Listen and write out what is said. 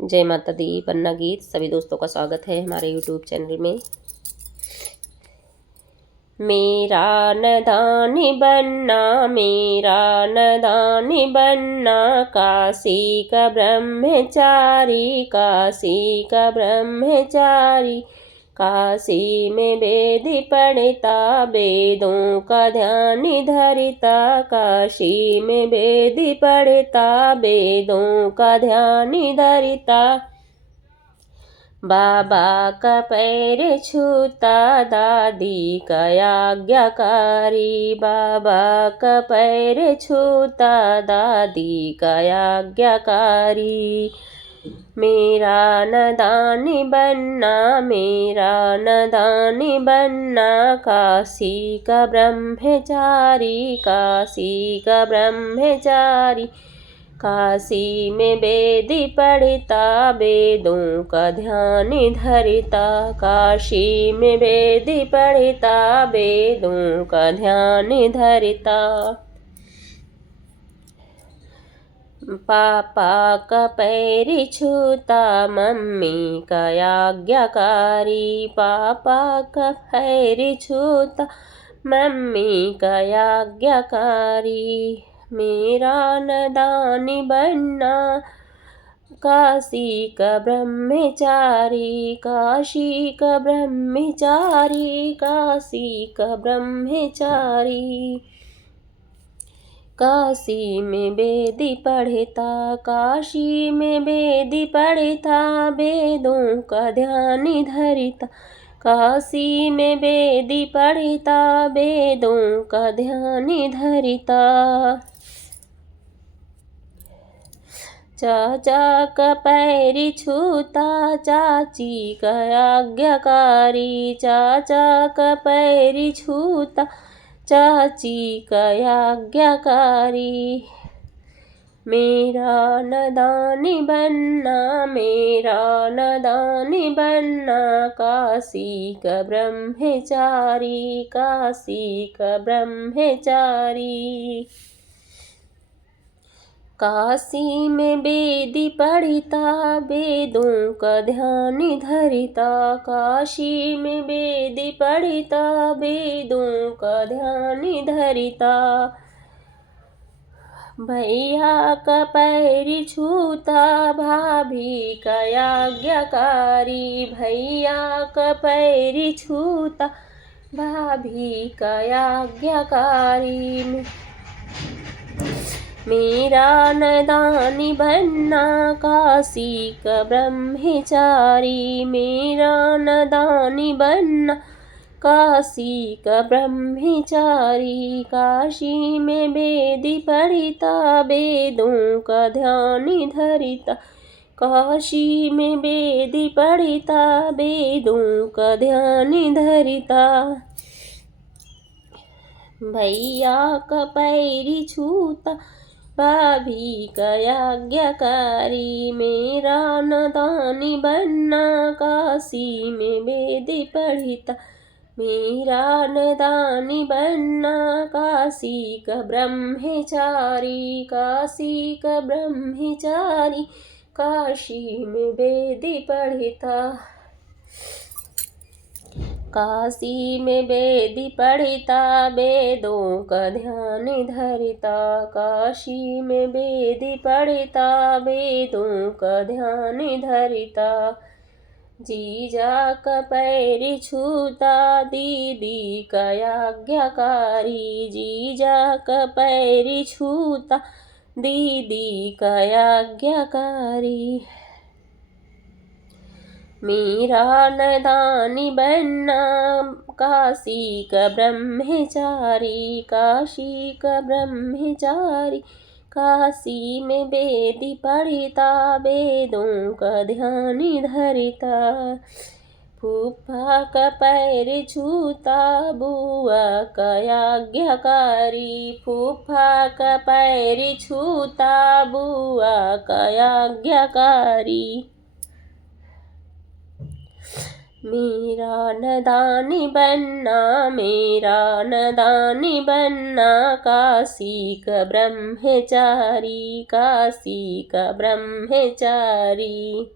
जय माता दी। पन्ना गीत सभी दोस्तों का स्वागत है हमारे यूट्यूब चैनल में। मेरा नदानी बनना, मेरा नदानी बनना, काशी का ब्रह्मचारी, काशी का ब्रह्मचारी। काशी में वेद पढ़ता, वेदों का ध्यान धरता, काशी में वेद पढ़ता, वेदों का ध्यान धरता। बाबा का पैर छूता, दादी का आज्ञाकारी, बाबा का पैर छूता, दादी का आज्ञाकारी। मेरा नदानी बनना, मेरा नदानी बनना, काशी का ब्रह्मचारी, काशी का ब्रह्मचारी। काशी में वेद पढ़ता, वेदों का ध्यान धरता, काशी में वेद पढ़ता, वेदों का ध्यान धरता। पापा का पैर छूता, मम्मी का आज्ञाकारी, पापा का पैर छूता, मम्मी का आज्ञाकारी। मेरा नदानी बनना, काशी का ब्रह्मचारी, काशी का ब्रह्मचारी, काशी का ब्रह्मचारी। काशी में वेद पढ़ता, काशी में वेद पढ़ता, वेदों का ध्यान धरता, काशी में वेद पढ़ता, वेदों का ध्यान धरता। चाचा का पैर छूता, चाची का आज्ञाकारी, चाचा का पैर छूता, चाची का आज्ञाकारी। मेरा नदानी बनना, मेरा नदानी बनना, काशी का ब्रह्मचारी, काशी का ब्रह्मचारी। काशी में वेद पढ़ता, वेदों का ध्यान धरता, काशी में वेद पढ़ता, वेदों का ध्यान धरता। भैया का पैर छूता, भाभी का आज्ञाकारी, भैया का पैर छूता, भाभी का आज्ञाकारी। मेरा नदानी बनना, काशी का ब्रह्मचारी, मेरा नदानी बनना, काशी का ब्रह्मचारी। काशी में वेद पढ़ता, वेदों का ध्यान धरता, काशी में वेद पढ़ता, वेदों का ध्यान धरता। भैया का पैर छूता, भाभी का आज्ञाकारी, मेरा नदानी बनना, काशी में वेद पढ़ता, मेरा नदानी बनना, काशी का ब्रह्मचारी, काशी का ब्रह्मचारी। काशी में वेद पढ़ता, काशी में वेद पढ़ता, वेदों का ध्यान धरता, काशी में वेद पढ़ता, वेदों का ध्यान धरता। जीजा का पैर छूता, दीदी का आज्ञाकारी, जीजा का पैर छूता, दीदी का आज्ञाकारी। मेरा नदानी बनना, काशी का ब्रह्मचारी, काशी का ब्रह्मचारी। काशी में वेद पढ़ता, वेदों का ध्यान धरता। फूफा का पैर छूता, बुआ का आज्ञाकारी, फूफा का पैर छूता, बुआ का आज्ञाकारी। मेरा नदानी बनना, मेरा नदानी बनना, काशी का ब्रह्मचारी, काशी का ब्रह्मचारी।